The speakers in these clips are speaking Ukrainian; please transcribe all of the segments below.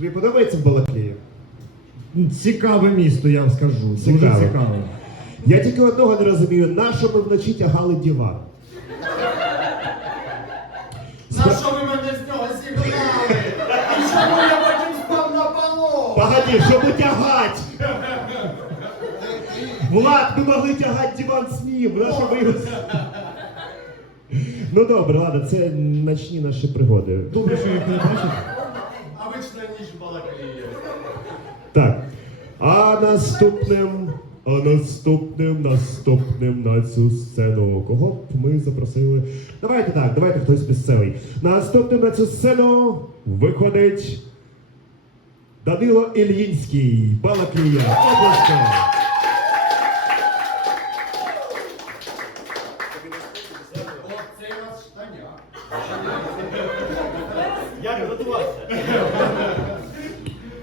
Тобі подобається в Балаклії? Цікаве місто, я вам скажу. Дуже Цікаве. цікаве. Я тільки одного не розумію, на що ми вночі тягали диван? На що ви мене з нього зігнали? І чому я потім спав на полу? Погоди, щоб утягать! Влад, ми могли тягати диван з ним, на що ми його... Ну добре, ладно, це ночні наші пригоди. Добре, що їх не бачите. Обична ніч в Балаклії. Так. А наступним, а наступним, наступним на цю сцену. Кого б ми запросили? Давайте так, давайте хтось місцевий. Наступним на цю сцену виходить Данило Ільїнський, Балаклія, область. Як готуватися?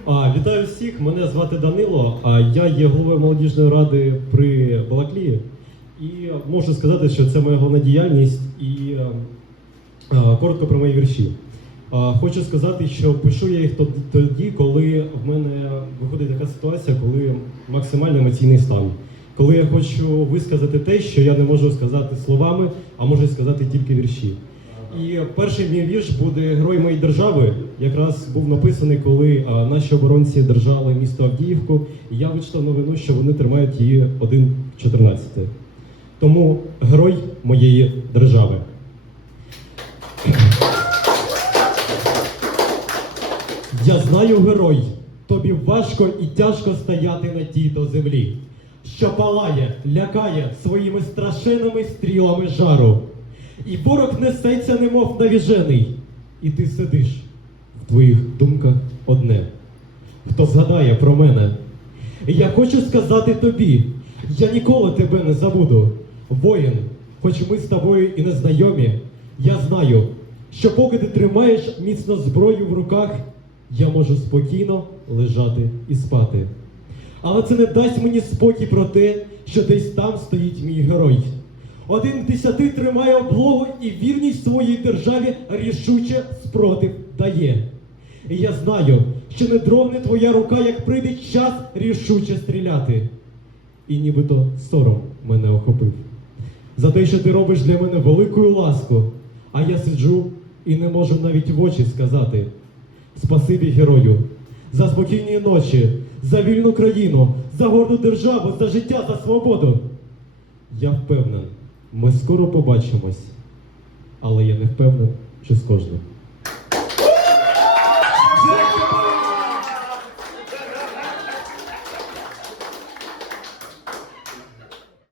А, вітаю всіх, мене звати Данило, а я є головою молодіжної ради при Балаклії. І можу сказати, що це моя головна діяльність і е, е, коротко про мої вірші. А, хочу сказати, що пишу я їх тоді, коли в мене виходить така ситуація, коли максимально емоційний стан. Коли я хочу висказати те, що я не можу сказати словами, а можу сказати тільки вірші. І перший мій вірш буде Герой моєї держави. Якраз був написаний, коли наші оборонці держали місто Авдіївку. І я вичитав новину, що вони тримають її 1.14. Тому герой моєї держави. Я знаю, герой, тобі важко і тяжко стояти на тій то землі, що палає, лякає своїми страшенними стрілами жару. І ворог несеться, немов навіжений, і ти сидиш в твоїх думках одне. Хто згадає про мене? Я хочу сказати тобі, я ніколи тебе не забуду. Воїн, хоч ми з тобою і не знайомі, я знаю, що поки ти тримаєш міцно зброю в руках, я можу спокійно лежати і спати. Але це не дасть мені спокій про те, що десь там стоїть мій герой. Один з десяти тримає облогу і вірність своїй державі рішуче спротив дає. І я знаю, що не дрогне твоя рука, як прийде час рішуче стріляти. І нібито сором мене охопив. За те, що ти робиш для мене велику ласку, а я сиджу і не можу навіть в очі сказати. Спасибі герою, за спокійні ночі, за вільну країну, за горду державу, за життя, за свободу. Я впевнений, ми скоро побачимось, але я не впевнений, чи з кожним.